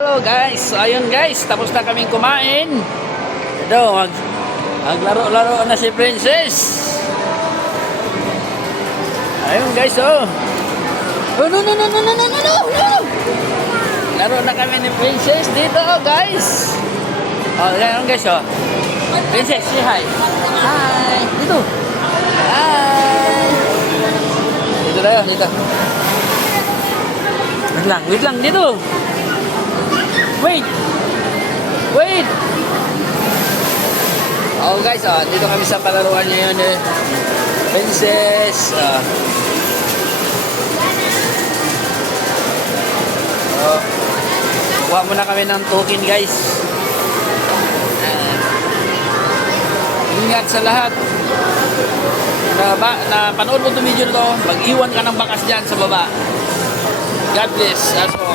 Hello guys, so ayun guys, tapos na kaming kumain. Ito, maglaro-laro na si Princess. Ayun guys, oh. Oh, no. Laro na kami ni Princess dito, oh, guys. Oh, ayun guys, oh. Princess, say hi. Hi. Dito. Hi. Dito tayo, dito. Wait lang, dito. Wait! Oh guys, dito kami sa palaruan ngayon eh. Princess. Kuha muna kami ng token guys. Ingat sa lahat. Na panood mo itong video na to, mag-iwan ka ng bakas dyan sa baba. God bless. That's all.